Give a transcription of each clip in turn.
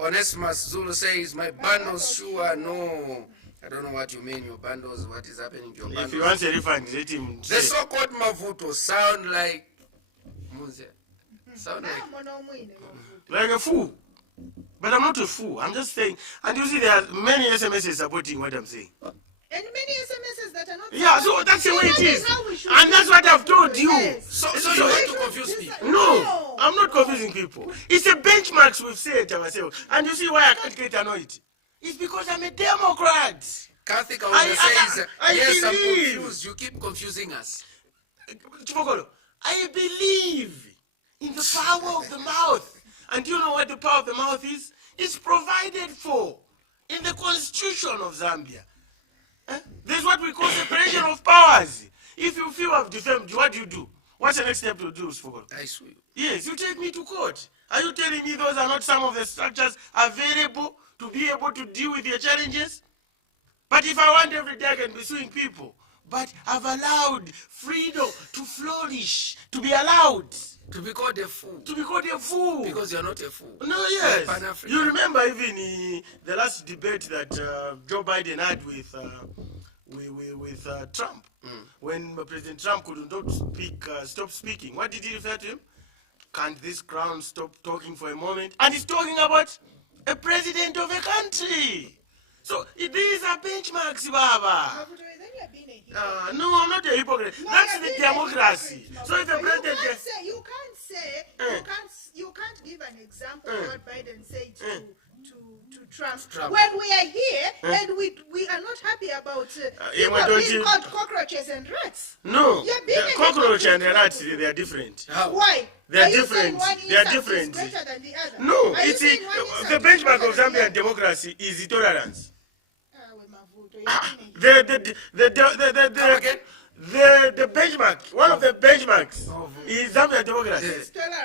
Onesimus Zulu says, my bundles sure no. I don't know what you mean, your bundles, what is happening to your bundles. If you want a refund, let him The so-called Mavuto sound like... Sound like a fool. But I'm not a fool. I'm just saying. And you see, there are many SMSs supporting what I'm saying. And many SMSs that are not. Yeah, so that's the way it is. And that's what I've told you. Yes. So you want to confuse people? No, I'm not confusing people. It's a benchmarks we've set ourselves. And you see why I can't get annoyed? It's because I'm a Democrat. Kathy Kaunda says, yes, I'm believe. confused. You keep confusing us. Chipokolo, I believe in the power of the mouth. And you know what the power of the mouth is? It's provided for in the constitution of Zambia. This is what we call separation of powers. If you feel I've defamed you, what do you do? What's the next step to do, Chipokolo? I swear. Yes, you take me to court. Are you telling me those are not some of the structures available to be able to deal with your challenges? But if I want every day I can be suing people. But I've allowed freedom to flourish, to be allowed. To be called a fool. To be called a fool. Because you're not a fool. No, yes. You remember even the last debate that Joe Biden had with Trump. When President Trump could not stop speaking. What did he refer to him? Can't this crown stop talking for a moment? And he's talking about a president of a country. So these are benchmarks, Baba. No, I'm not a hypocrite. That's the democracy. So if the president you can't give an example of what Biden said to Trump. When we are here and we are not happy about people being called cockroaches and rats. No, the cockroach and the rats, they are different. How? Why? They are different. They are different. Is greater than the other? No, it's the benchmark of Zambian democracy is tolerance. The benchmark, one of the benchmarks is Zambian democracy.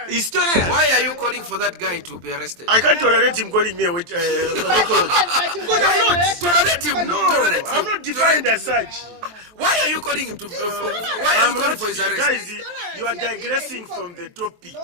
Is tolerance. Why are you calling for that guy to be arrested? I can't tolerate him calling me a witch. Tolerate him. No, I'm not defined as such. Why are you calling him to be why are you calling for his arrest? Guys, you are digressing from the topic.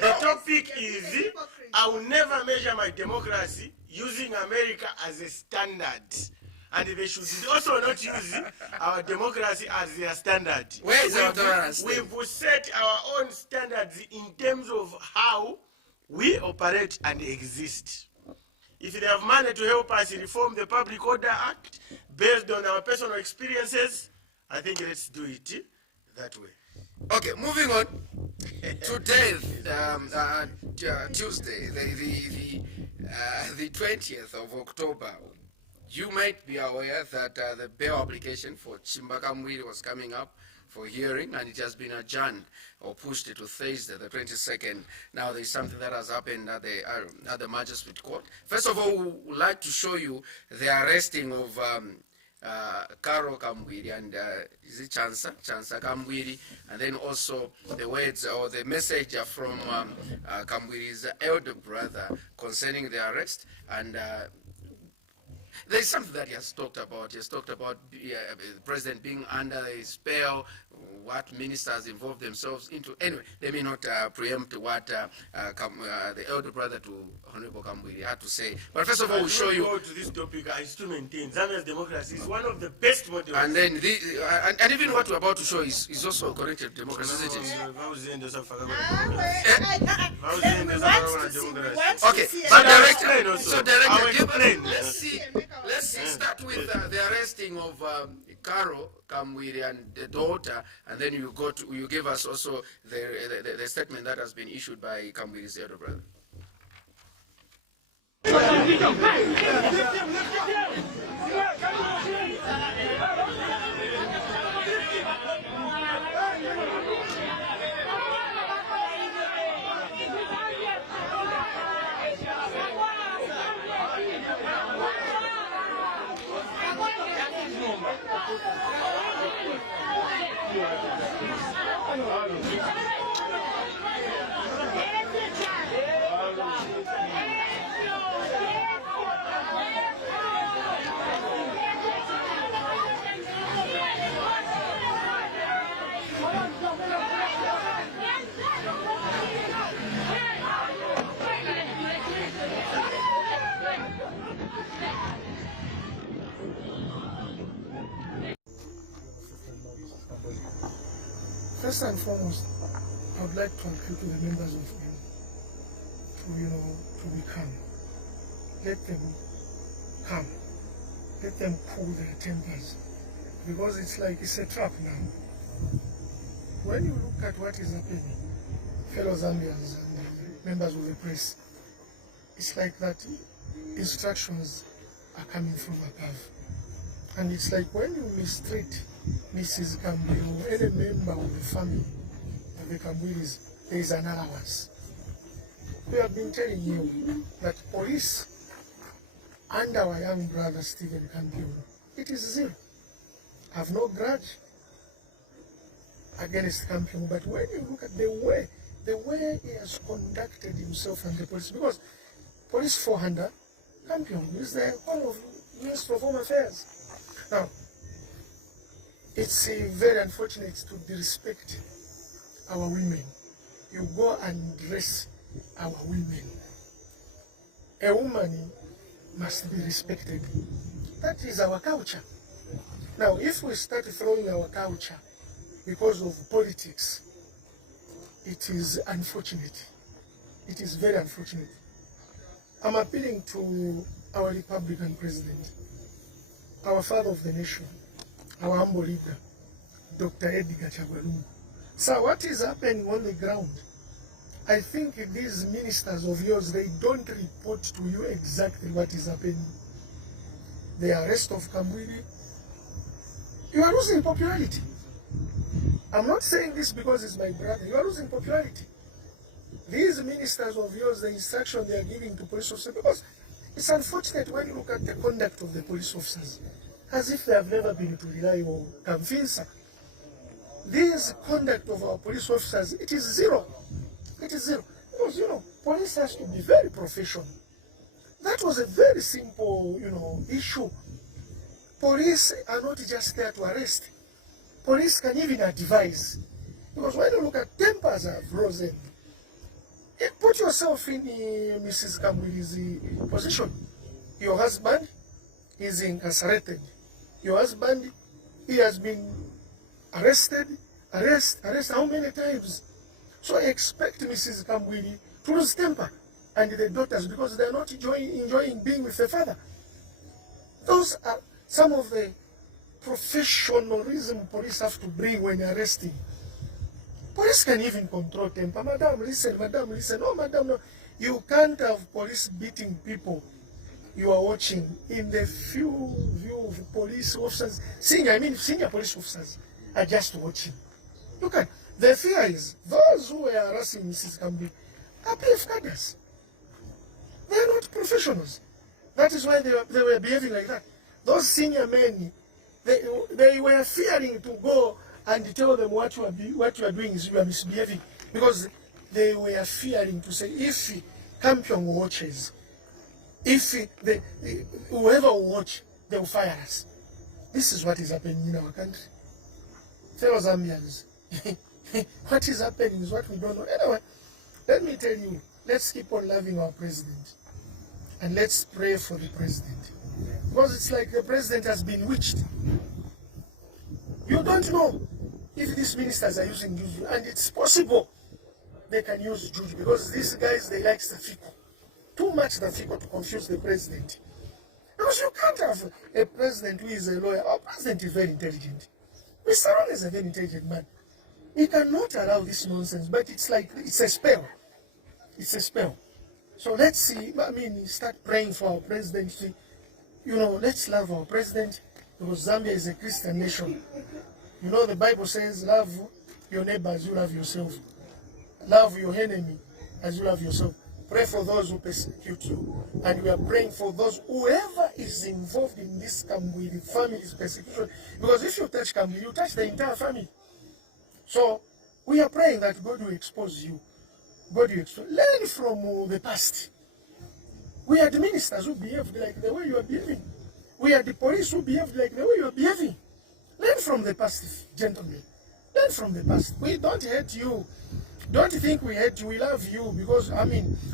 The topic is, I will never measure my democracy using America as a standard. And they should also not use our democracy as their standard. Where is our tolerance? We've set our own standards in terms of how we operate and exist. If they have money to help us reform the Public Order Act based on our personal experiences, I think let's do it that way. Okay, moving on. Today, Tuesday, the 20th of October, you might be aware that the bail application for Chimbaka Muvi was coming up for hearing, and it has been adjourned or pushed to Thursday, the 22nd. Now there's something that has happened at the Magistrate Court. First of all, we would like to show you the arresting of Karo Kamwiri and is it Chansa Kamwiri, and then also the words or the message from Kamwiri's elder brother concerning the arrest. And there's something that he has talked about. He has talked about the president being under a spell, what ministers involve themselves into. Anyway, let me not preempt what the elder brother to Honorable Kamwiri had to say. But first of all, we'll show you. Go to this topic. I still maintain Zambia's democracy is one of the best models. And then and even what we're about to show is also connected to democracy, isn't it? Okay, so director, let's start with the arresting of Karo Kamwiri and the daughter, and then you give us also the statement that has been issued by Kamwiri's elder brother. First and foremost, I would like to appeal to the members of him to be calm. Let them calm. Let them cool their tempers. Because it's a trap now. When you look at what is happening, fellow Zambians and members of the press, it's like that instructions are coming from above. And it's like when you mistreat Mrs. Kambili or any member of the family of the Kambilis, there is an allowance. We have been telling you that police and our young brother Stephen Kambili, it is zero. I have no grudge against Kampion, but when you look at the way he has conducted himself and the police, because police 400, Kampion is the whole of Minister of Home Affairs. Now, it's very unfortunate to disrespect our women. You go and dress our women. A woman must be respected. That is our culture. Now, if we start throwing our culture because of politics, it is unfortunate. It is very unfortunate. I'm appealing to our Republican president, our father of the nation, our humble leader, Dr. Edgar Chagwalungu. So what is happening on the ground? I think these ministers of yours, they don't report to you exactly what is happening. The arrest of Kambili, you are losing popularity. I'm not saying this because it's my brother. You are losing popularity. These ministers of yours, the instruction they are giving to police officers, because it's unfortunate when you look at the conduct of the police officers, as if they have never been to rely on Kamfinsa. This conduct of our police officers, it is zero. It is zero. Because, police has to be very professional. That was a very simple, issue. Police are not just there to arrest. Police can even advise. Because when you look at tempers have risen, put yourself in Mrs. Kambili's position. Your husband is incarcerated. Your husband, he has been arrested, how many times? So I expect Mrs. Kambili to lose temper, and the daughters, because they are not enjoying being with the father. Those are some of the professionalism police have to bring when arresting. Police can even control temper. Madam, listen. Oh, madam, no. You can't have police beating people you are watching. In the few of police officers, senior police officers are just watching. Look at, the fear is, those who were harassing Mrs. Kambi are PF cadres. They are not professionals. That is why they were behaving like that. Those senior men, they were fearing to go and tell them what you are doing is you are misbehaving, because they were fearing to say, if Kampion watches, if whoever will watch, they will fire us. This is what is happening in our country. Fellow Zambians, what is happening is what we don't know. Anyway, let me tell you, let's keep on loving our president. And let's pray for the president. Because it's like the president has been witched. You don't know if these ministers are using juju, and it's possible they can use juju, because these guys, they like the fico. Too much the fico to confuse the president. Because you can't have a president who is a lawyer. Our president is very intelligent. Mr. Ron is a very intelligent man. He cannot allow this nonsense, but it's like, it's a spell. It's a spell. So let's see, start praying for our president. Let's love our president, because Zambia is a Christian nation. The Bible says, love your neighbor as you love yourself. Love your enemy as you love yourself. Pray for those who persecute you. And we are praying for those, whoever is involved in this Kambili family's persecution. Because if you touch Kambili, you touch the entire family. So we are praying that God will expose you. God will expose. Learn from the past. We are the ministers who behaved like the way you are behaving. We are the police who behaved like the way you are behaving. Learn from the past, gentlemen. Learn from the past. We don't hate you. Don't think we hate you. We love you because,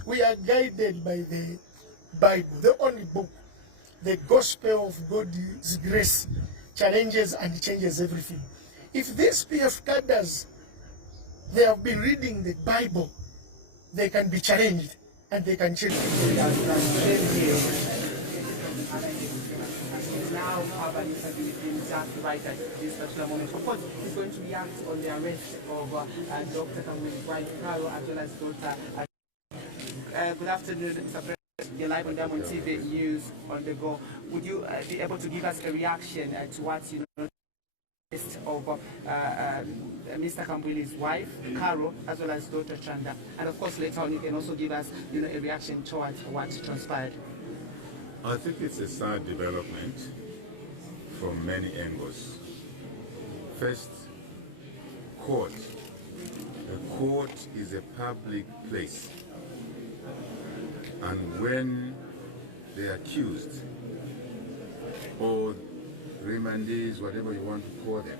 we are guided by the Bible, the only book. The gospel of God's grace challenges and changes everything. If these PF cadres they have been reading the Bible, they can be challenged and they can change. Now have an interview with him just right at this particular moment. Of course, he's going to react on the arrest of Dr. Kamwili's wife, Carol, as well as daughter. Good afternoon, Mr. President. You're live on Diamond TV News on the go. Would you be able to give us a reaction to what you know of Mr. Kamwili's wife, Carol, as well as daughter Chanda? And of course, later on, you can also give us a reaction towards what transpired. I think it's a sad development from many angles. First, court. A court is a public place. And when the accused or remandees, whatever you want to call them,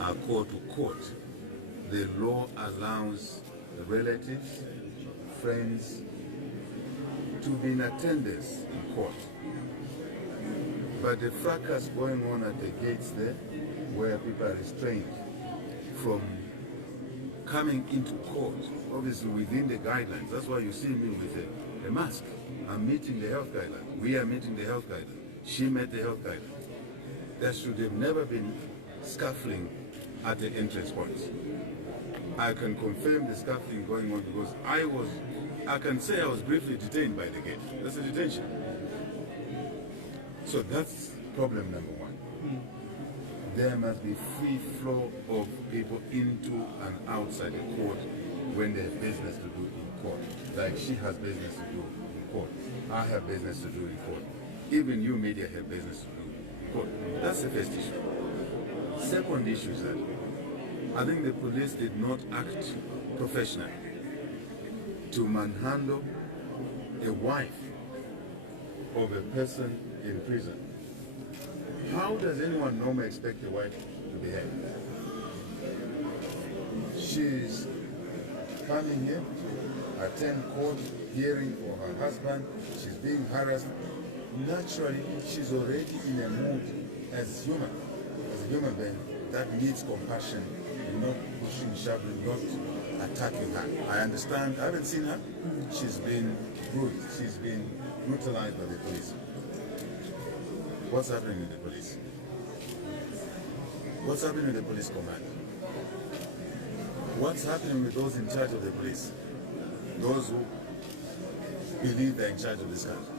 are called to court, the law allows the relatives, friends, to be in attendance in court. But the fracas going on at the gates there, where people are restrained from coming into court, obviously within the guidelines. That's why you see me with a mask. I'm meeting the health guidelines. We are meeting the health guidelines. She met the health guidelines. There should have never been scuffling at the entrance points. I can confirm the scuffling going on because I can say I was briefly detained by the gate. That's a detention. So that's problem number one. There must be free flow of people into and outside the court when there's business to do in court. Like she has business to do in court. I have business to do in court. Even you media have business to do in court. That's the first issue. Second issue is that I think the police did not act professionally to manhandle a wife of a person in prison. How does anyone normally expect a wife to behave? She's coming here, attend court, hearing for her husband, she's being harassed. Naturally, she's already in a mood as a human being that needs compassion, not pushing, shoving, not attacking her. I understand, I haven't seen her. She's been bruised, she's been brutalized by the police. What's happening in the police? What's happening in the police command? What's happening with those in charge of the police? Those who believe they're in charge of this country.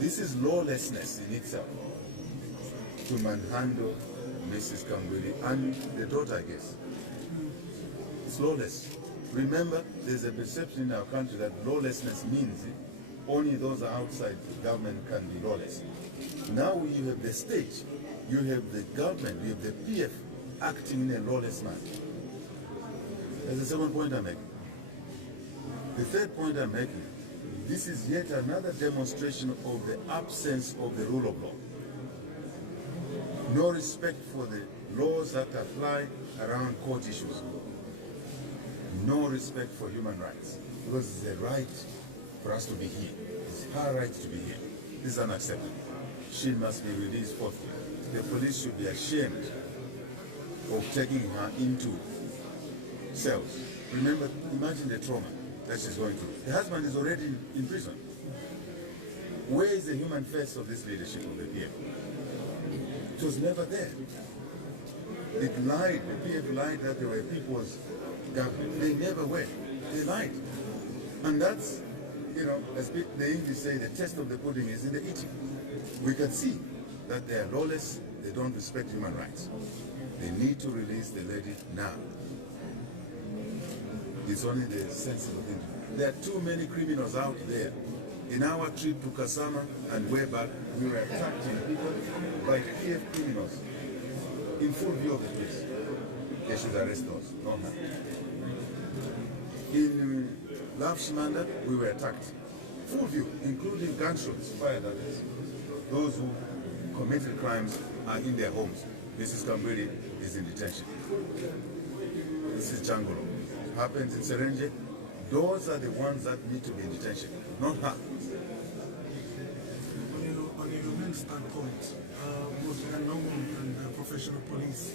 This is lawlessness in itself. To manhandle Mrs. Kamwili and the daughter, I guess. It's lawless. Remember, there's a perception in our country that lawlessness means only those outside the government can be lawless. Now you have the state, you have the government, you have the PF acting in a lawless manner. That's the second point I'm making. The third point I'm making, this is yet another demonstration of the absence of the rule of law. No respect for the laws that apply around court issues. No respect for human rights. Because it's a right for us to be here. It's her right to be here. This is unacceptable. She must be released forthwith. The police should be ashamed of taking her into cells. Remember, imagine the trauma that she's going through. The husband is already in prison. Where is the human face of this leadership of the PF? It was never there. It lied, the PF lied that there were people's government. They never were. They lied. And that's, you know, as the English say, the test of the pudding is in the eating. We can see that they are lawless, they don't respect human rights. They need to release the lady now. It's only the sensible thing. There are too many criminals out there. In our trip to Kasama and way back, we were attacked by PF criminals in full view of the police. They should arrest those, not her. In Lav Shimanda, we were attacked. Full view, including gunshots fired at us. Those who committed crimes are in their homes. Mrs. Kamwili is in detention. This is Jangolo. It happens in Serenje. Those are the ones that need to be in detention, not her. On a human standpoint, both the normal and the professional police,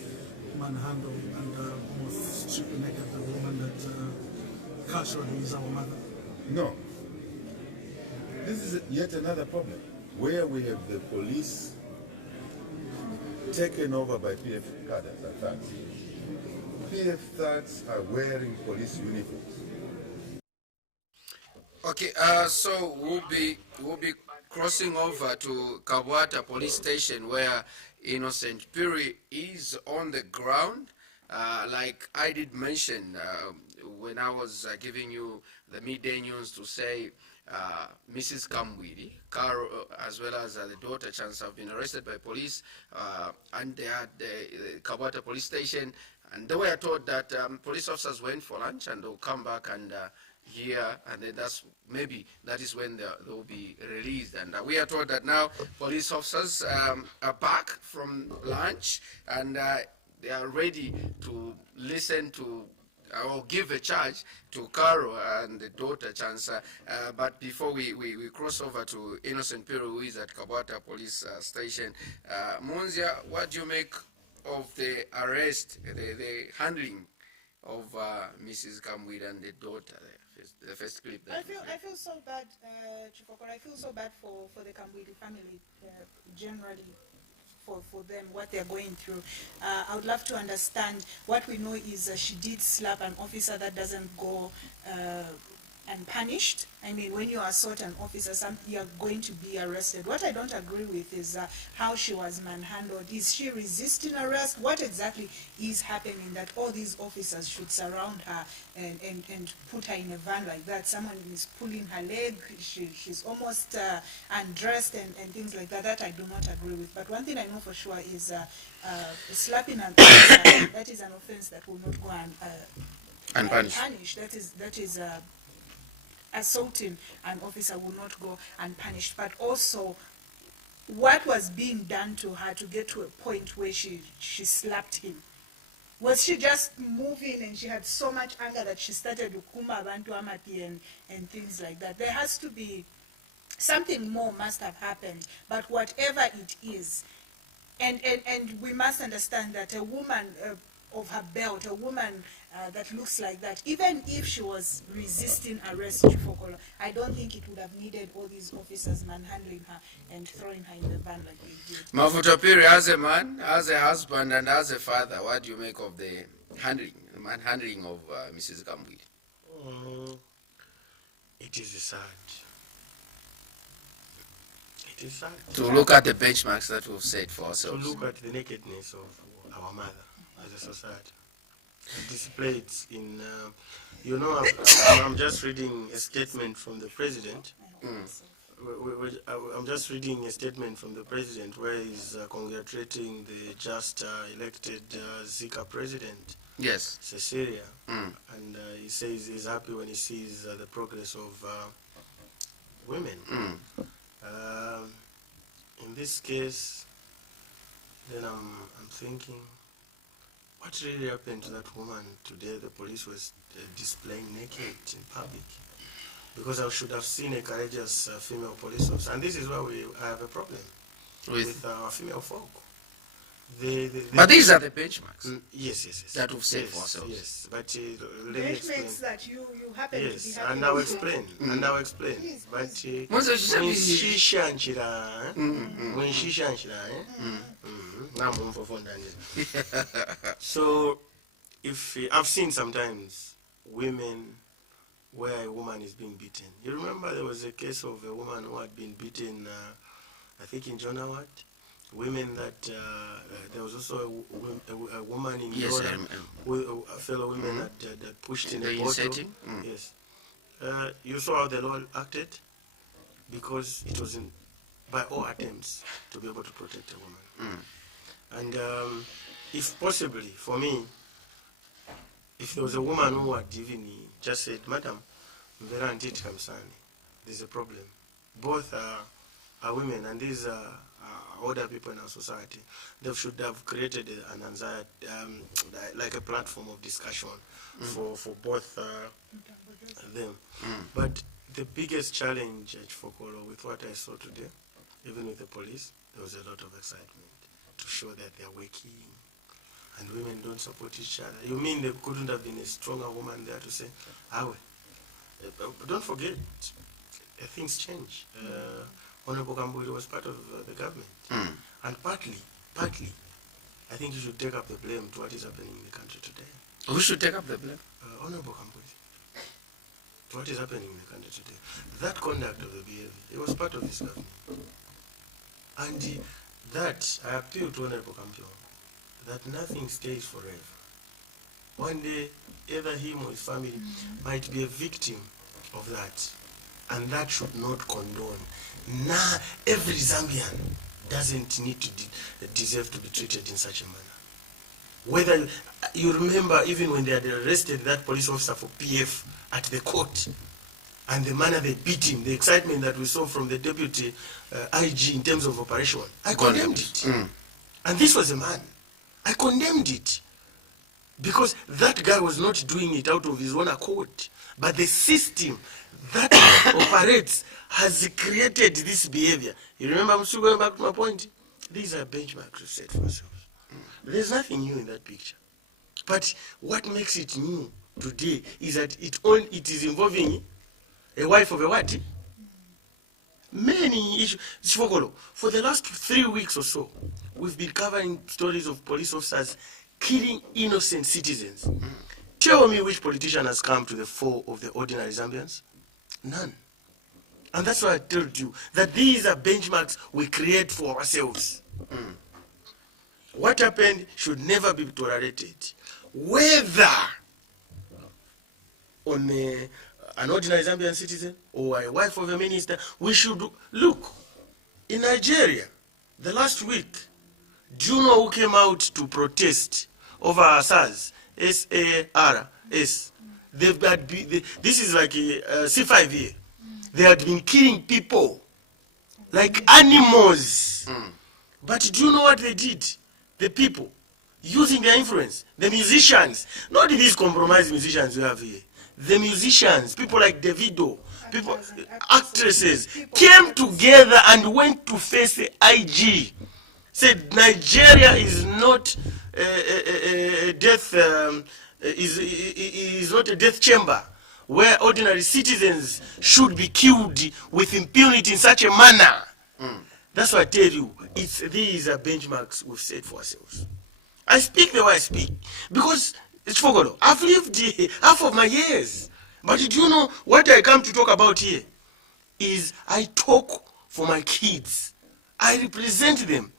manhandled and almost stripped naked the woman that casually is our mother? No. This is yet another problem where we have the police taken over by PF cadres and thugs. PF thugs are wearing police uniforms. Okay, so we'll be crossing over to Kabwata police station where Innocent Puri is on the ground. Like I did mention when I was giving you the midday news to say Mrs. Kamwiri, Carol, as well as the daughter Chance have been arrested by police, and they are at the Kabwata police station, and they were told that police officers went for lunch and they'll come back and here, and then that is when they'll be released. And we are told that now police officers are back from lunch and they are ready to listen to or give a charge to Caro and the daughter Chansa. But before we cross over to Innocent Piru, who is at Kabwata police station, Munzia, what do you make of the arrest, the handling of Mrs. Kamwid and the daughter there? The first clip that I feel so bad, Chifokora. I feel so bad for the Kamwidi family generally. For them, what they're going through. I would love to understand. What we know is she did slap an officer. That doesn't go unpunished. I mean, when you assault an officer, you're going to be arrested. What I don't agree with is how she was manhandled. Is she resisting arrest? What exactly is happening that all these officers should surround her and put her in a van like that? Someone is pulling her leg, she's almost undressed and things like that. That I do not agree with. But one thing I know for sure is slapping an officer, that is an offense that will not go unpunished. That is assaulting an officer will not go unpunished. But also, what was being done to her to get to a point where she slapped him? Was she just moving and she had so much anger that she started to kuma abantu amati and things like that? There has to be something more must have happened. But whatever it is, and we must understand that a woman of her belt, a woman that looks like that, even if she was resisting arrest, I don't think it would have needed all these officers manhandling her and throwing her in the van like they did. Mafuta Piri, as a man, as a husband, and as a father, what do you make of the manhandling of Mrs. Kamwili? It is sad. It is sad. To look at the benchmarks that we've set for ourselves. To look at the nakedness of our mother as a society. Displayed in, I'm just reading a statement from the president. I'm just reading a statement from the president where he's congratulating the just elected Zika president. Yes. Cecilia. And he says he's happy when he sees the progress of women. In this case, then I'm thinking, what really happened to that woman today? The police was displaying naked in public. Because I should have seen a courageous female police officer. And this is where we have a problem with our female folk. But these are the benchmarks. Yes. That we've set for ourselves. Yes, but let me explain. Benchmarks that you happen to be and I'll explain. Please, But when she shanchira, so if I've seen sometimes women where a woman is being beaten. You remember there was a case of a woman who had been beaten, I think in Jonawat. Women that there was also a woman in Yola, a fellow women that pushed in a bottle. Yes. You saw how the law acted because it was by all attempts to be able to protect a woman. And if possibly, for me, if there was a woman who had even just said, Madam, there's a problem. Both are women, and these are older people in our society. They should have created an anxiety, like a platform of discussion for both them. But the biggest challenge for Kolo with what I saw today, even with the police, there was a lot of excitement to show that they're working and women don't support each other. You mean there couldn't have been a stronger woman there to say, Awe? But don't forget, things change. Honorable Kamburi was part of the government. And partly, I think you should take up the blame to what is happening in the country today. Who should take up the blame? Honorable Kamburi. To what is happening in the country today. That conduct of the behavior, it was part of this government. And that, I appeal to Honorable Kampion, that nothing stays forever. One day, either him or his family might be a victim of that. And that should not condone. Now, every Zambian doesn't need to deserve to be treated in such a manner. Whether you remember, even when they had arrested that police officer for PF at the court, and the manner they beat him, the excitement that we saw from the deputy IG in terms of operation, I condemned it. And this was a man. I condemned it. Because that guy was not doing it out of his own accord. But the system that operates has created this behavior. You remember, I'm still going back to my point? These are benchmarks we've set for ourselves. There's nothing new in that picture. But what makes it new today is that it is involving a wife of a what? Many issues. For the last 3 weeks or so, we've been covering stories of police officers killing innocent citizens. Tell me which politician has come to the fore of the ordinary Zambians? None. And that's why I told you that these are benchmarks we create for ourselves. What happened should never be tolerated. Whether on an ordinary Zambian citizen or a wife of a minister, we should look. In Nigeria, the last week, do you know who came out to protest over SARS? S-A-R-S. This is like a C5 here. They had been killing people like animals. But do you know what they did? The people, using their influence, the musicians, not these compromised musicians we have here, the musicians, people like Davido, people, actresses, came together and went to face the IG. Said Nigeria is not a death, is not a death chamber where ordinary citizens should be killed with impunity in such a manner. That's why I tell you, these are benchmarks we've set for ourselves. I speak the way I speak because it's forgotten. I've lived half of my years. But do you know what I come to talk about here? Is I talk for my kids. I represent them.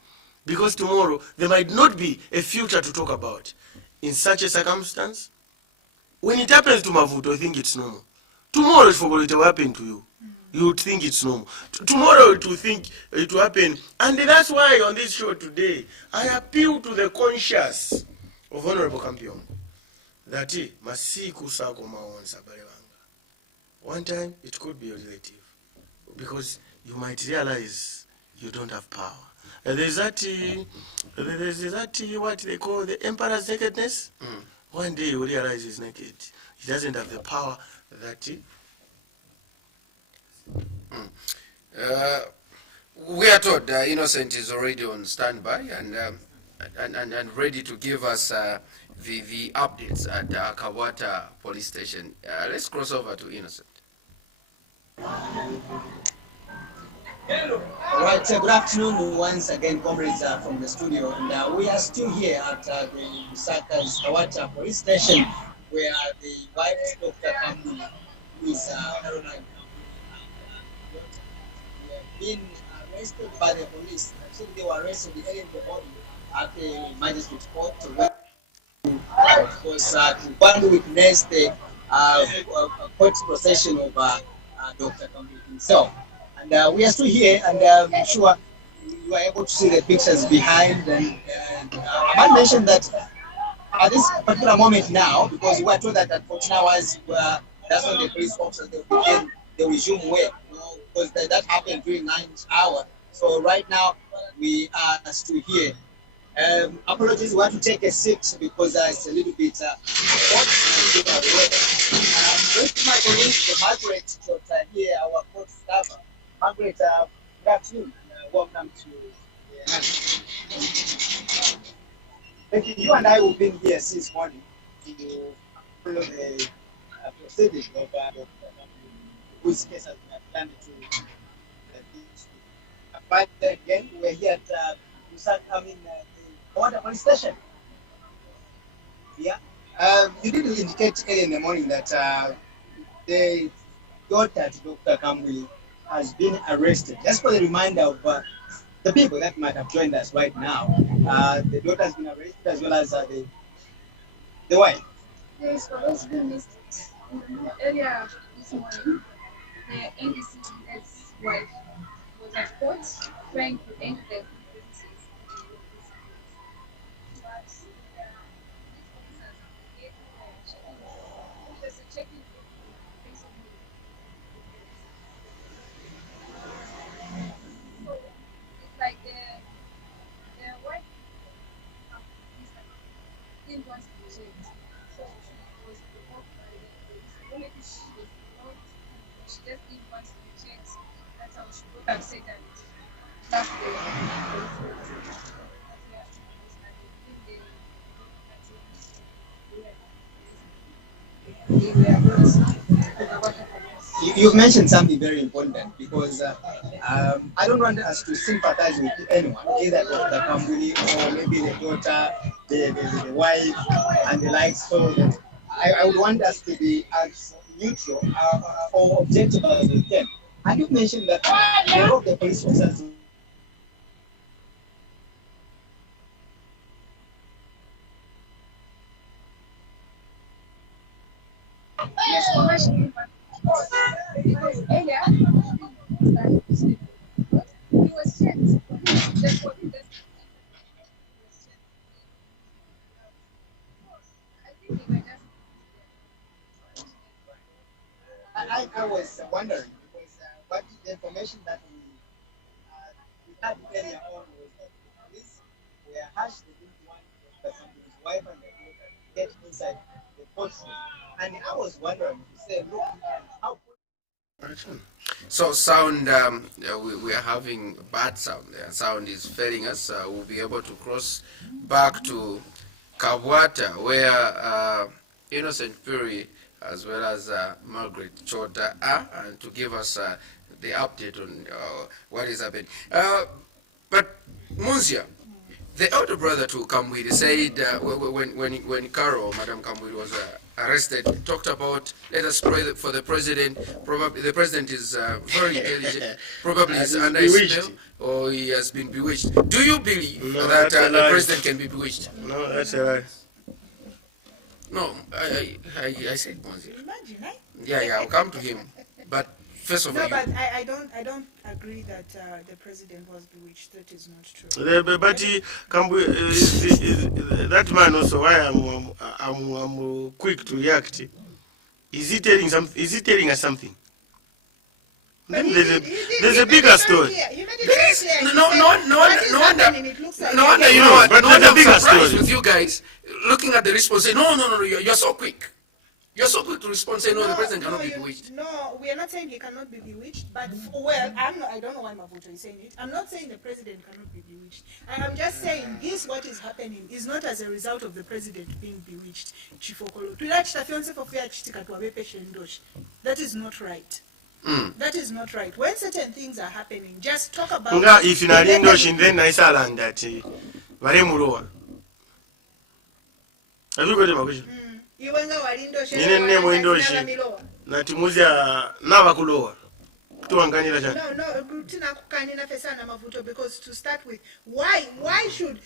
Because tomorrow, there might not be a future to talk about. In such a circumstance, when it happens to Mavuto, I think it's normal. Tomorrow, it's it will happen to you. You would think it's normal. Tomorrow, it will think it will happen. And that's why on this show today, I appeal to the conscience of Honorable Kampion. That masiku sako maonsa balewanga. One time, it could be a relative. Because you might realize you don't have power. There's that what they call the emperor's nakedness. One day you realize he's naked. He doesn't have the power that he... We are told Innocent is already on standby and ready to give us the updates at Kawata police station. Let's cross over to Innocent. Right, good afternoon once again, comrades from the studio. And we are still here at the Lusaka's Kawata police station where the wife, Dr. Kambu, who is Caroline Kambu, have been arrested by the police. Actually, they were arrested early in the morning at the magistrate's court. Of course, to one witness the court procession of Dr. Kambu himself. And we are still here, and I'm sure you are able to see the pictures behind. And I might mention that at this particular moment now, because we were told that at 14 hours, that's when the police officers they resume work, because that happened during 9th hour. So right now, we are still here. Apologies, we want to take a seat because it's a little bit hot. With my colleague, Margaret, here, our court staff. Margaret, good afternoon and welcome to Thank you and I have been here since morning to follow the proceeding of whose case has been assigned to the district. But again, we're here at the water police station. Yeah. You did indicate earlier in the morning that the daughter to Dr. Kamwi has been arrested. Just for the reminder of the people that might have joined us right now, the daughter has been arrested as well as the wife. Yes, for those who missed it, earlier this morning, the NDC's wife was at court trying to end the processes. But these officers just checking the case of so it's like the wife didn't want to be checked. So she was provoked by the police. Maybe she was provoked, she just didn't want to be checked. That's how she got upset and left the police. You've mentioned something very important because I don't want us to sympathize with anyone, either the family or maybe the daughter, the wife, and the likes. So that I would want us to be as neutral or objective as we can. And you mentioned that all of the police officers. Yes, commercial. Because earlier, he was checked. That's what he does. I think they were just. I was wondering because what the information that we had earlier on was that the police were harsh. They didn't want the company's wife and the daughter to get inside the courtroom. And I was wondering, to say, look, how. So sound, we are having bad sound there. Sound is failing us. We'll be able to cross back to Kabwata, where Innocent Puri as well as Margaret Chota are, and to give us the update on what is happening. But Munzia, the elder brother to Kamwiri said when Carol, Madam Kamwiri, was arrested, talked about, let us pray for the president. Probably the president is very intelligent. Probably is under a spell or he has been bewitched. Do you believe that the president can be bewitched? No, that's a lie. No, I said Munzia. Imagine, eh? Yeah, I'll come to him. But first of all, No, but I don't agree that the president was bewitched. That is not true. But that man also, why I'm quick to react. Is he telling us something? But Then there's a bigger story. No wonder, you know what? But No there's wonder a I'm bigger surprised story. with you guys looking at the response. Say, no, you're so quick. You're so quick to respond. Say, no, the president cannot be bewitched. No, we are not saying he cannot be bewitched. But well, I don't know why Mabuto is saying it. I'm not saying the president cannot be bewitched. I'm just saying this. What is happening is not as a result of the president being bewitched. That is not right. That is not right. When certain things are happening, just talk about. Nga if nalindo then naisalanda ati balemulowa. Have you got a question? Nine nne mwendoshi nati muzya n'abakulowa tuwanganira cyane. No, tinakukanira fesana mavuto because to start with, why should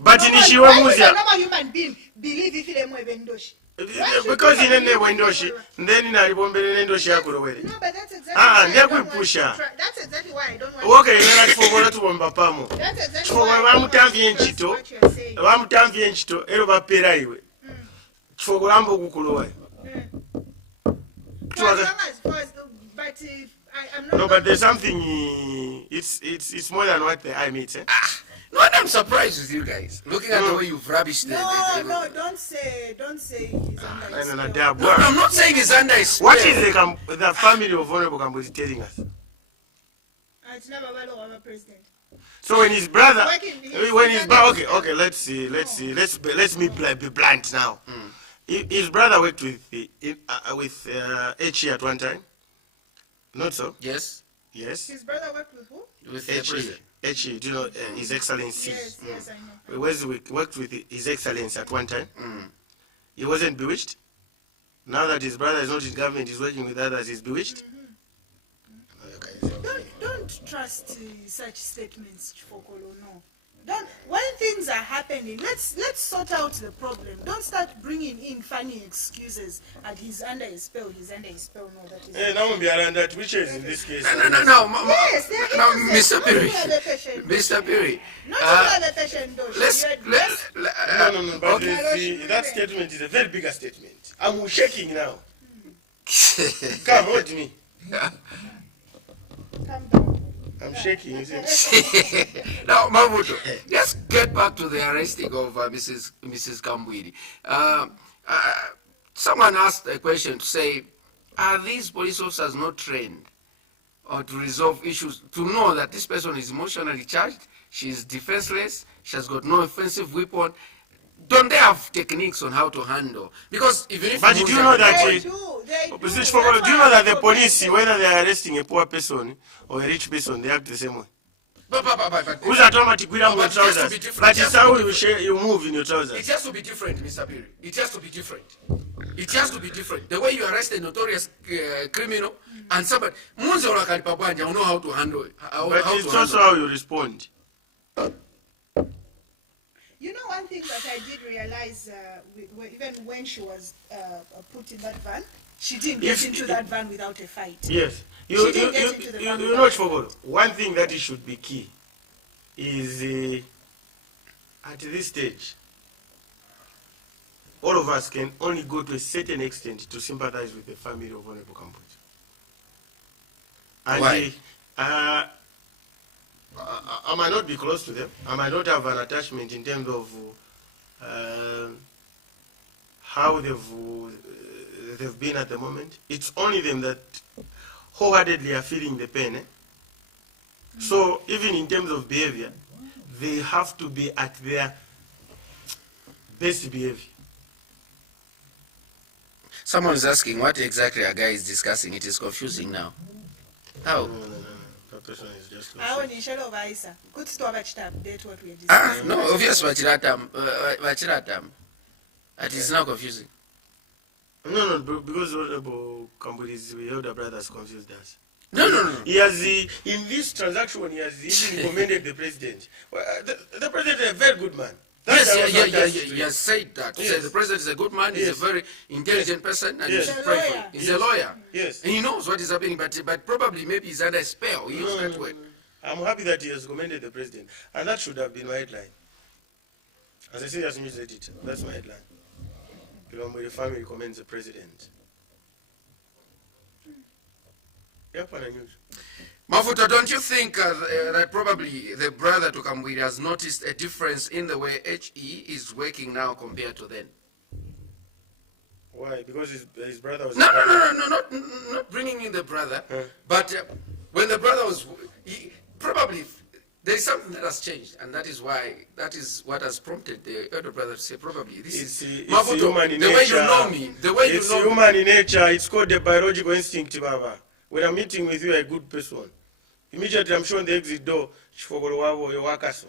But nishiwe muzya. normal human being believe if ile mwe bendoshi? Because nne mwendoshi then nalibombere nendoshi yakulowere. No, but that's exactly Ah, why I ndiye don't want kuipusha. to try. That's exactly why I don't want Okay, nera kifogola tubomba pamo. That's exactly Kifogola why I don't want bamutamvye to trust enchito. what you're saying. Bamutamvye enchito ero bapera iwe. Kifogola mbo kukulowa. For as long as, but if I'm not. No, but there's something. It's more than what the eye meets. Eh? No wonder I'm surprised with you guys. Looking at the way you've rubbished No, don't say he's under his No, spell. No, I'm not saying it's under his spell. What is the family of Honorable Kambuzi telling us? Atina babalo waba president. So when his brother, Working- okay, let's see, let's me be blunt now. His brother worked with HE at one time. Not so? Yes, Yes. His brother worked with who? with the HE, president. HE, do you know His Excellency? Yes, I know. He worked with His Excellency at one time. He wasn't bewitched. Now that his brother is not in government, he's working with others, he's bewitched. Okay. Don't trust such statements, Chifokolo, no. Don't, when things are happening, let's sort out the problem. Don't start bringing in funny excuses and he's under a spell. No, that is. Hey, now we are under witches in this case. No. Yes, they're No, innocent. Mr. Perry. Not to have a patient. Mr. Perry. Not to have a patient, though. Let's You're let. just- No, but Okay. that statement is a very bigger statement. I'm shaking now. Come, hold me. Calm down. I'm shaking, you see. Now, Mavuto, let's get back to the arresting of Mrs. Kambwiri. Someone asked a question to say, are these police officers not trained or to resolve issues, to know that this person is emotionally charged, she is defenseless, she has got no offensive weapon? Don't they have techniques on how to handle? Because even if But did you know that They it- do. Opposition for- do you know that the police, whether they are arresting a poor person or a rich person, they act the same way? But Who's automatic with your But it has to be trousers? different. But It it's has to how be you share, you move in your it trousers. has to be different, Mr. Piri. It has to be different. It has to be different. The way you arrest a notorious criminal and somebody, Munze unakalipa bwanja, you know how to handle it. But it's also how you respond. You know, one thing that I did realize, even when she was put in that van, she didn't get If- into that van without a fight. Yes. She didn't get into the van You without know, a Chifogolo, one thing that it should be key is at this stage, all of us can only go to a certain extent to sympathize with the family of Honorable Kampuch. And Why? I might not be close to them. I might not have an attachment in terms of how they've been at the moment. It's only them that wholeheartedly are feeling the pain. So even in terms of behavior, they have to be at their best behavior. Someone is asking what exactly a guy is discussing. It is confusing now. How? No. That question is just I only share over Isa. Good to have update what we Ah, discussed. no, obviously, Vachiratam. It is now confusing. No, because Honorable Kambuli's elder brother has confused us. No. He has, in this transaction, he has even commended the president. Well, the president is a very good man. That's Yes, what I want to he has said that. He Yes. said the president is a good man, he's Yes. a very intelligent person, and Yes. you should pray for him. He's a lawyer. Yes. And he knows what is happening, but probably maybe he's under a spell. He used that word. I'm happy that he has commended the president, and that should have been my headline. As I say, as news editor, that's my headline. The family commends the president. Yeah, for the news. Mafuta, don't you think that probably the brother to Kamwiri has noticed a difference in the way HE is working now compared to then? Why? Because his brother was. No, not bringing in the brother, but when the brother was, probably there is something that has changed, and that is what has prompted the elder brother to say probably this It's is human in the way nature. you know me, the way you It's know me. human in nature. It's called the biological instinct, Baba. When I'm meeting with you, a good person. Immediately I'm showing the exit door. Chifogolo wabo yo wakaso.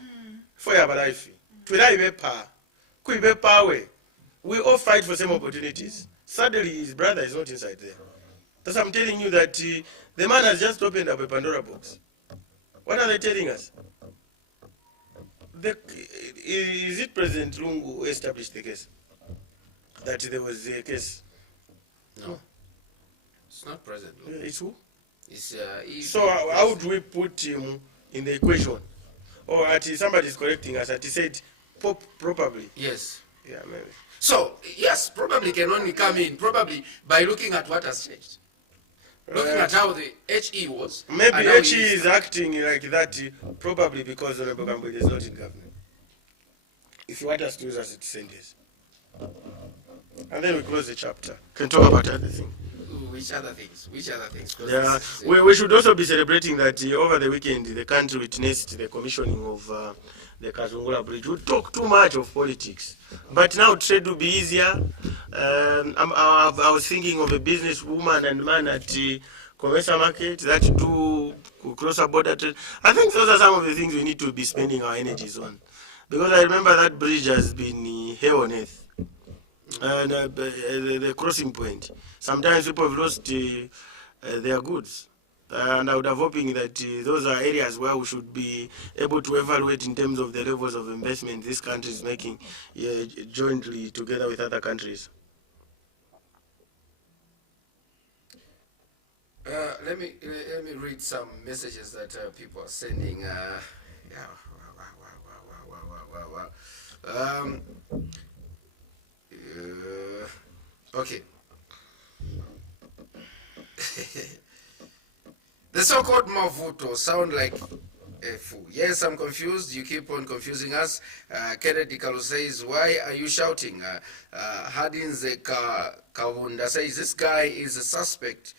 For your life. Twila ibe pa. Ku ibe pa we. We all fight for same opportunities. Suddenly his brother is not inside there. That's why I'm telling you that the man has just opened up a Pandora box. What are they telling us? Is it President Lungu who established the case? That there was a case? No, it's not present. It's who? It's, So how would we put him in the equation? Or somebody is correcting us that he said probably. Yes. Yeah, maybe. So yes, probably can only come in probably by looking at what has changed. Looking at how the HE was. Maybe and how HE he is acting like that probably because Honorable Kambwe is not in government. If you want us to use as it sentence. And then we close the chapter. Can talk about other things. which other things? Which other things? 'Cause Yeah, this is, we should also be celebrating that over the weekend the country witnessed the commissioning of the Kazungula Bridge. We talk too much of politics, but now trade will be easier. I was thinking of a businesswoman and man at Commercial Market that do cross-border trade. I think those are some of the things we need to be spending our energies on, because I remember that bridge has been hell on earth. And the crossing point. Sometimes people have lost their goods. And I would have hoping that those are areas where we should be able to evaluate in terms of the levels of investment this country is making jointly together with other countries. let me read some messages that people are sending. Yeah, wow. Okay. The so-called Mavuto sound like a fool. Yes, I'm confused. You keep on confusing us. Kennedy Kalu says, why are you shouting? Hadinze Kawunda says, this guy is a suspect.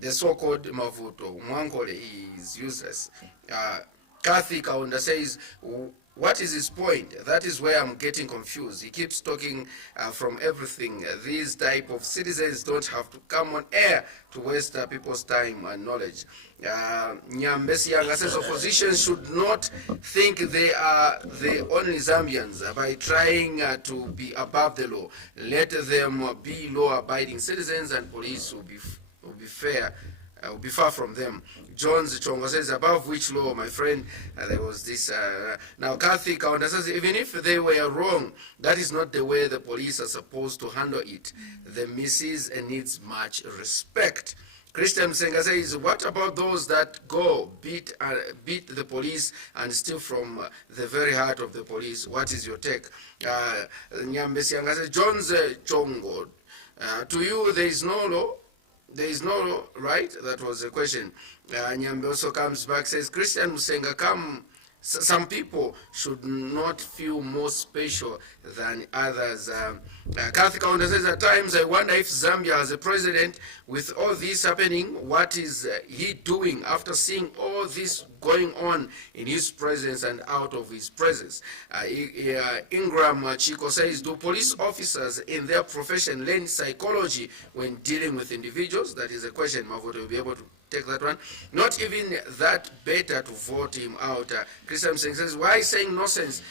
The so-called Mavuto. Mwankole is useless. Kathy Kaunda says, what is his point? That is where I'm getting confused. He keeps talking from everything. These type of citizens don't have to come on air to waste people's time and knowledge. Nyambesi Yanga says opposition should not think they are the only Zambians by trying to be above the law. Let them be law-abiding citizens, and police will be fair. Will be far from them. Jones Chongo says, above which law, my friend? There was this. Now, Kathy Kaunda says, even if they were wrong, that is not the way the police are supposed to handle it. The missus needs much respect. Christian Senga says, what about those that go beat the police and steal from the very heart of the police? What is your take? Nyambesi Yanga says, Jones Chongo, to you there is no law? There is no law, right? That was the question. Nyambe also comes back, says, Christian Musenga, some people should not feel more special than others. Kathy Kaunda says, at times I wonder if Zambia has a president with all this happening, what is he doing after seeing all this going on in his presence and out of his presence? Ingram Chico says, do police officers in their profession learn psychology when dealing with individuals? That is a question. Mavoto will be able to take that one. Not even that better to vote him out. Christian Singh says, why saying nonsense?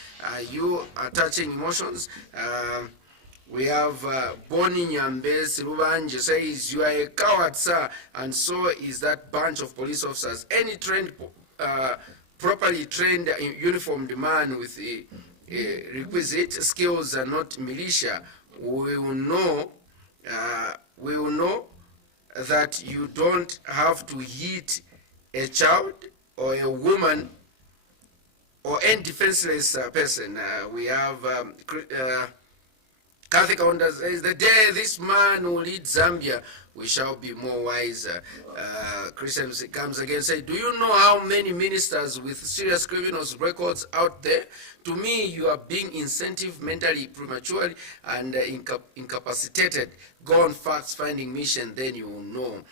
You are touching emotions. We have Bonnie Nyambes Rubanje says, you are a coward, sir, and so is that bunch of police officers. Any trained, properly trained, uniformed man with requisite skills are not militia. We will know that you don't have to hit a child or a woman or any defenseless person. We have Kathy Kaunda says, the day this man will lead Zambia, we shall be more wiser. Christian comes again and says, do you know how many ministers with serious criminals records out there? To me, you are being incentive mentally, prematurely, and incapacitated. Go on facts-finding mission, then you will know.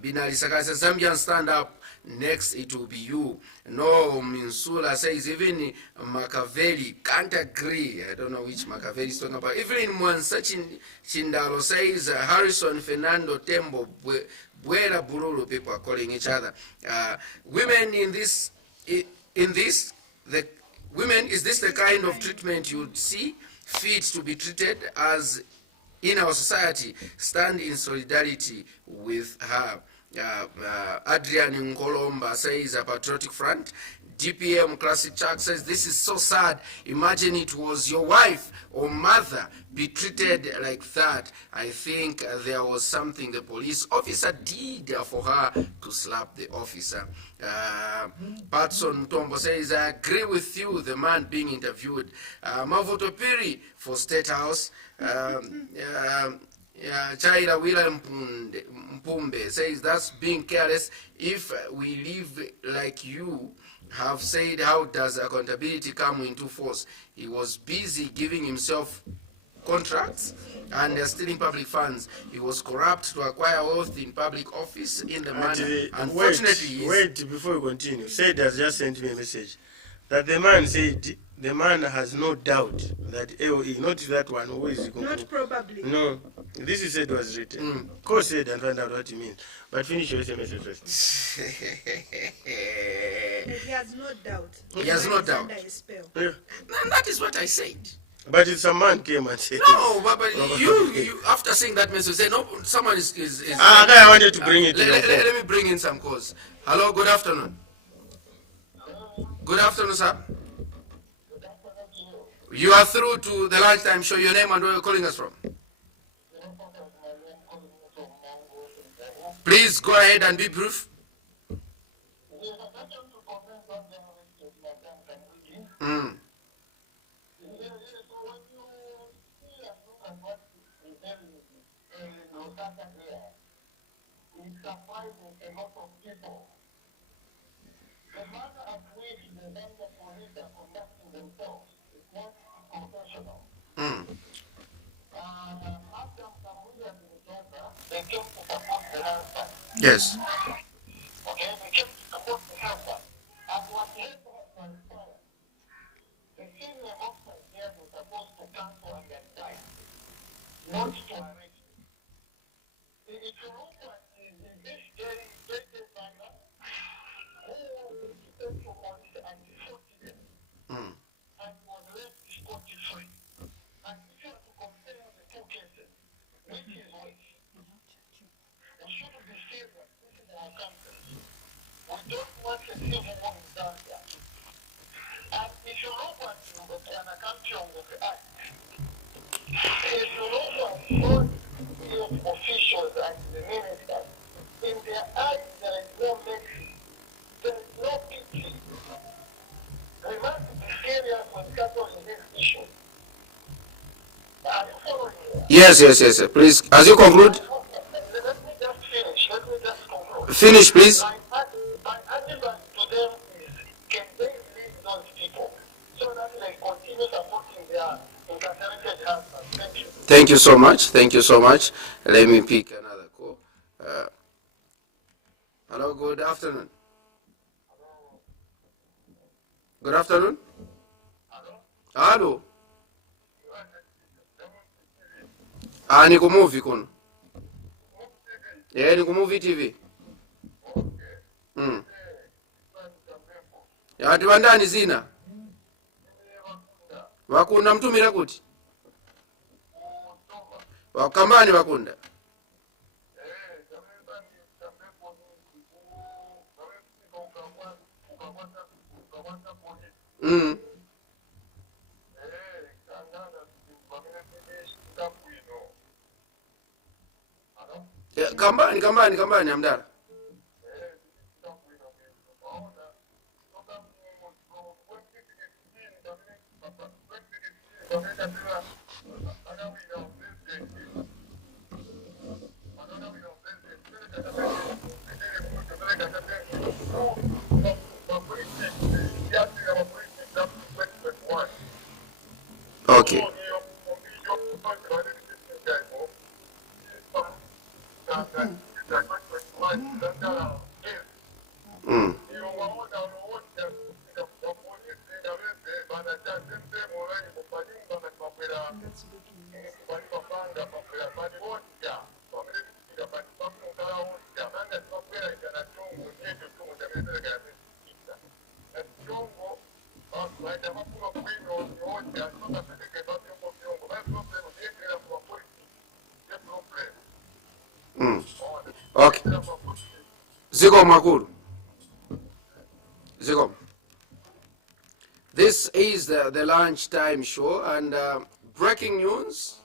Binali Sakai says, Zambian stand up. Next, it will be you. No, Minsula says, even Machiavelli can't agree. I don't know which Machiavelli is talking about. Even Mwansachi Chindalo says, Harrison, Fernando, Tembo, Buela, Burulu, people are calling each other. Women is this the kind of treatment you'd see fit to be treated as in our society? Stand in solidarity with her. Adrian Nkolomba says, a patriotic front. DPM Classic Chuck says, this is so sad. Imagine it was your wife or mother be treated like that. I think there was something the police officer did for her to slap the officer. Patson Mutombo says, I agree with you, the man being interviewed. Mavoto Piri for State House. Chaira William Mpumbe says, that's being careless. If we live like you have said, how does accountability come into force? He was busy giving himself contracts and stealing public funds. He was corrupt to acquire wealth in public office in the manner. Unfortunately, wait, before you continue. Said has just sent me a message that the man said the man has no doubt that AOE, not that one who is Not probably. No, this is said was written. Go said and find out what he means. But finish your SMS first. He has no doubt. He has no doubt. Under a spell. Yeah. And that is what I said. But if some man came and said, No, but you after saying that message, say no, someone is I wanted to bring it to your let me bring in some calls. Hello, good afternoon. Good afternoon, sir. You are through to the lunchtime show. Your name and where you're calling us from. Please go ahead and be brief. Yes. Officials and the ministers, in their eyes there is no mercy, there is no pity. We must be serious when tackling this issue. Are you following me? Yes. Please, as you conclude. Let me just finish. Let me just conclude. Finish, please. My advice to them is, can they leave those people so that they continue supporting their incarcerated husbands? Thank you. Thank you so much. Thank you so much. Let me pick another call. Hello, good afternoon. Good afternoon. Hello. Ni ku Muvi kuno. Ni ku Muvi TV. Ati bandani zina. Wakunda mtumira kuti. Wakambani wakunda. Kambani amdala. Okay. Okay. Ziko Makuru. Ziko. This is the lunchtime show, and breaking news.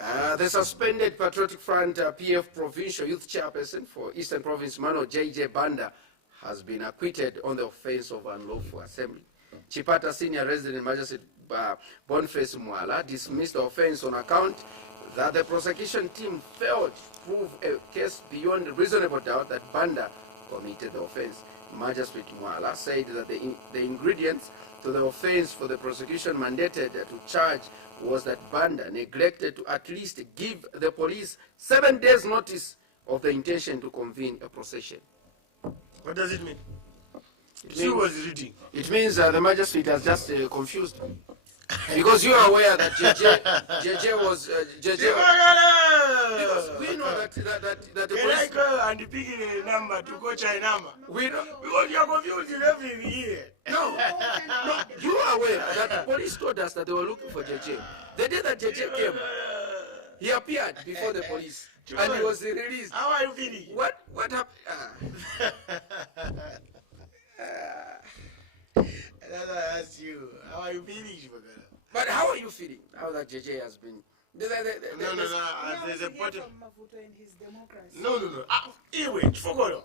The suspended Patriotic Front PF Provincial Youth Chairperson for Eastern Province, Mano JJ Banda, has been acquitted on the offense of unlawful assembly. Chipata Senior Resident Magistrate Boniface Mwala dismissed the offense on account that the prosecution team failed to prove a case beyond reasonable doubt that Banda committed the offense. Magistrate Mwala said that the ingredients to the offense for the prosecution mandated to charge was that Banda neglected to at least give the police 7 days notice of the intention to convene a procession. What does it mean? She was reading. It means the magistrate has just confused. Because you are aware that JJ was because we know that the Can I police, go and pick a number to go China? we know, Because you are confused in everything here. no, you are aware that the police told us that they were looking for JJ. The day that JJ came, he appeared before the police and he was released. How are you feeling? What happened? That's why I asked you. How are you feeling, Shibagara? But how are you feeling now that JJ has been? No. There's a point. Mavuto and his democracy. No. Anyway, Fogoro,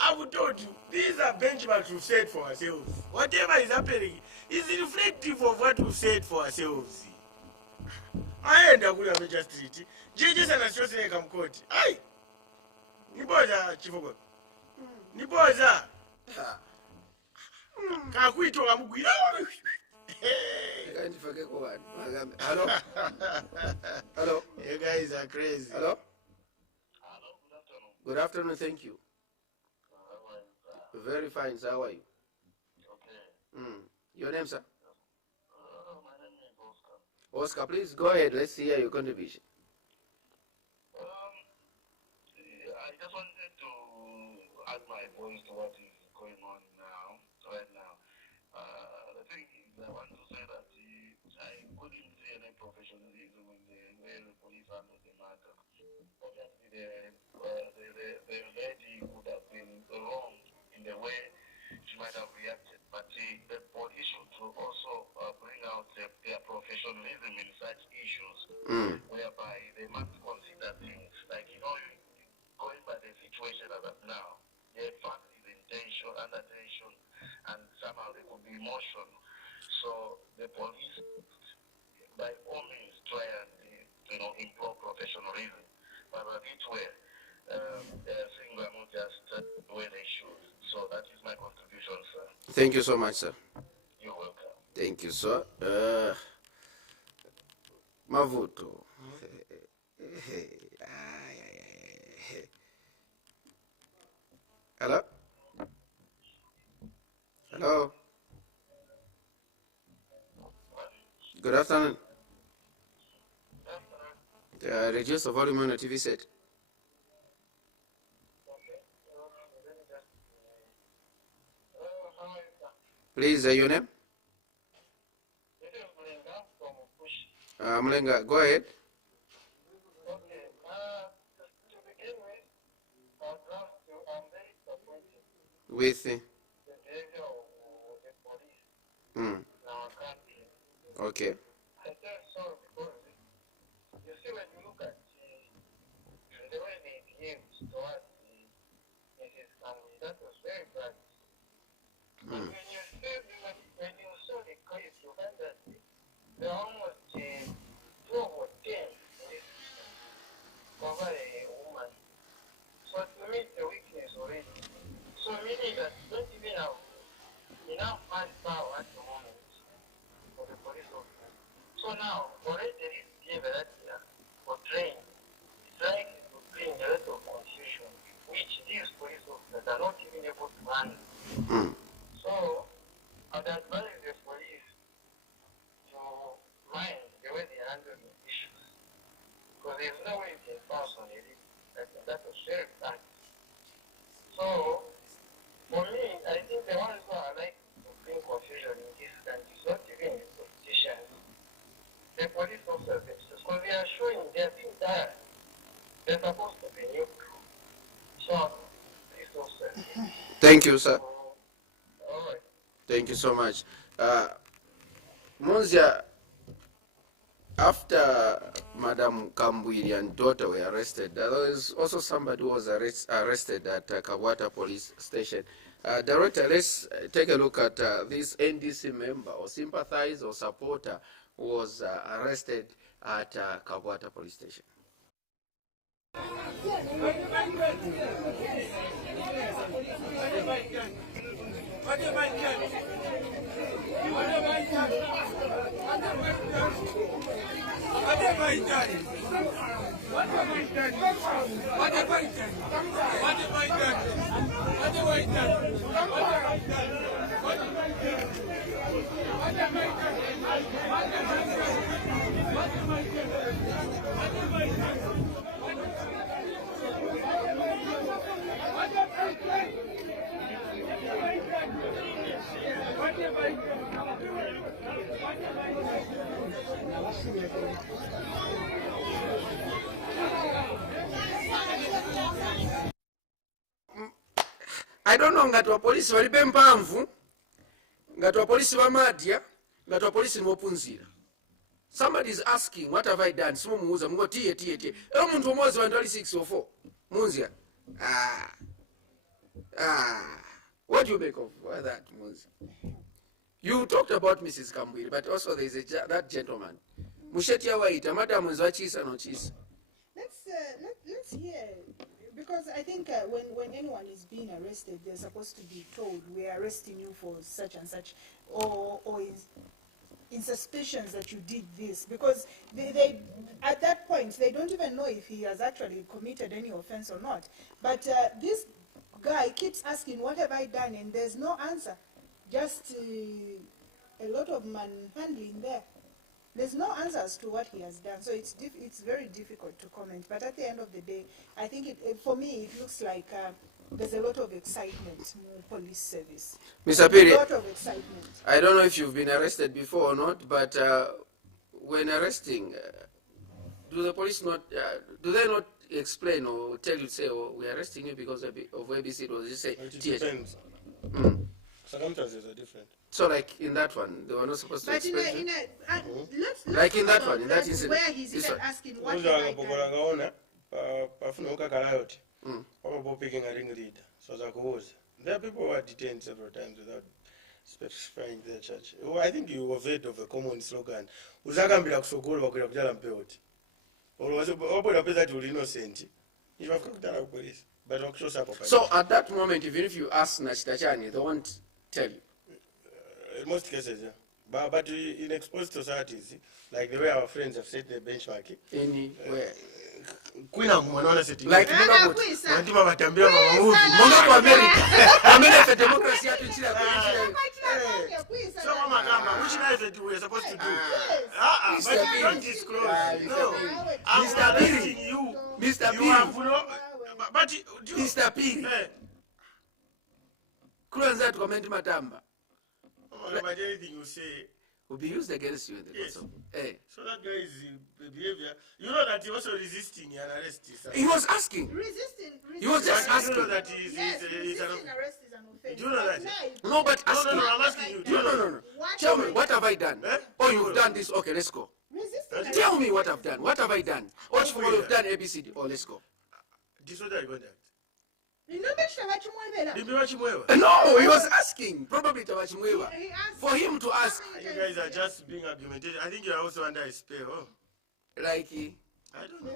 I've told you, these are benchmarks we've set for ourselves. Whatever is happening is reflective of what we've said for ourselves. I end up with a magistrate. JJ sana stress in a court. Aye. Niboza, Chifogoro. Niboza. Kakuitoka mugwira. Hello? Hello? You guys are crazy. Hello? Good afternoon, thank you. Very fine, sir. How are you? Your name, sir? My name is Oscar. Oscar, please go ahead. Let's hear your contribution. I just wanted to add my voice to what is going on now, right now. The thing is, I want to say that I couldn't see any professionalism in the way the police handled the matter. Obviously, the lady would have been wrong in the way she might have reacted, but the police should also bring out their professionalism in such issues, whereby they must consider things like, going by the situation as of now, the family is in tension, under tension, and somehow there could be emotion. So the police, by all means, try and improve professionalism, but a bit where things are not just the way they should. So that is my contribution, sir. Thank you so much, sir. You're welcome. Thank you, sir. Mavuto. Hello? Hello? Good afternoon. Reduce the volume on the TV set. Please, your name? Mlenga, go ahead. Okay, to begin with, I'm very disappointed With the behavior of the police in our country. okay. I tell so because you see when you look at the way they behaved towards Mrs. Kamui, that was very bad. But when you saw the case, you find that there are almost 12 or 10 cover a woman. So to me, it's a weakness already. So meaning that you don't even have enough manpower at the moment for the police officers. So now, already there is behavior that we are portraying. It's likely to bring a lot of confusion, which these police officers are not even able to handle. So, I'd advise the police to mind the way they handle the issues. Because there's no way you can pass on it. That was very bad. So, for me, I think the ones who are like to bring confusion in this country is not even the politicians, the police officers themselves, because they are showing they are being tired. They're supposed to be neutral. So, police officers. Thank you, sir. All right. Thank you so much. Monzia, after Madam Kambwili and daughter were arrested, there was also somebody who was arrested at Kabwata police station. Director, let's take a look at this NDC member or sympathizer or supporter who was arrested at Kabwata police station. I don't know ngati wapolisi walibe mpamvu, ngati wapolisi wamadya, ngati wapolisi mopunzira. Somebody is asking, what have I done? Simuumuuza, mungo tiye. Muntu umozi wa ndali 6 or 4. Munzia. What do you make of that, Munzia? You talked about Mrs. Kambwiri, but also there is that gentleman. Musheti ya waita, madam mwenzo chisa no chisa. Let's hear, because I think when anyone is being arrested, they're supposed to be told, we are arresting you for such and such, or in suspicions that you did this, because they at that point they don't even know if he has actually committed any offense or not. But this guy keeps asking, what have I done? And there's no answer, just a lot of manhandling there. There's no answers to what he has done, so it's very difficult to comment. But at the end of the day, I think for me it looks like there's a lot of excitement in police service. Mr. Piri, a lot of excitement. I don't know if you've been arrested before or not, but when arresting, do the police not, do they not explain or tell you, say, oh, we're arresting you because of ABC, or just say, It depends. Circumstances are different. So like in that one, they were not supposed to But explain. let's Like in talk that one, about in that incident. where he's This even one. asking, what Those have are I the done? pafuna ukakarayoti. Or picking a ringleader. So that goes. There are people who are detained several times without specifying their church. Well, I think you have heard of a common slogan. Uzakambira kusogolo bakwira kujala mpewoti. Or pesa to innocent. You have to tell police. But So at that moment, even if you ask Nashitachani, they won't tell you. In most cases, yeah. But in exposed societies, like the way our friends have set the benchmark. Anywhere. Like Munga batambia Muvi. Munga kwa America. America democracy hatu nchini ya So mama kama, which life that we are supposed to do? But you don't disclose. No. I'm arresting you. Mr. You have no. But Mr. P. Kulanza tukomenti matamba. But anything you say will be used against you in the course of. Hey. So that guy is behavior. You know that he also resisting an arrest. He was asking. Resisting. He was just asking. You know that he's resisting arrest is an offense. Do you know that? No, but asking. No, I'm asking you. No. Tell me, what have I done? Oh, you've done this. Okay, let's go. Tell me what I've done. What have I done? What for you've done ABCD? Oh, let's go. Disorder conduct. No, no, he was asking. Probably Tawachimwewa. For him to ask. You guys are just being argumentative. I think you are also under a spell. Oh. Like he. I don't know.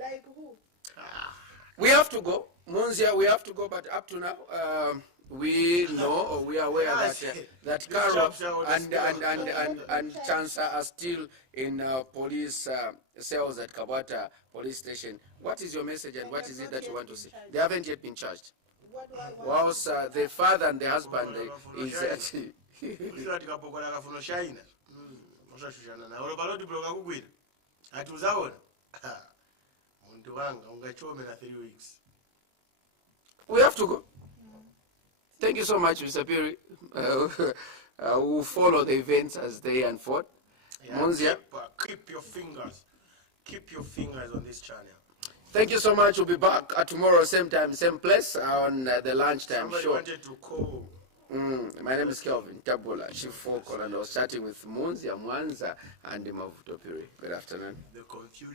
Like who? We have to go. Munzia, we have to go, but up to now, we know or we are aware that Carol and Chansa are still in police cells at Kabata police station. What is your message and what is it that you want to say? They haven't yet been charged. Whilst the father and the husband is actually. We have to go. Thank you so much, Mr. Piri. We'll follow the events as they unfold. Yeah, keep your fingers on this channel. Thank you so much. We'll be back tomorrow, same time, same place, on the lunchtime Somebody show. wanted to call. My name is Kelvin Tabula, Chief Focal, and I was chatting with Munzia Mwanza and Mavuto Piri. Good afternoon. The confusion.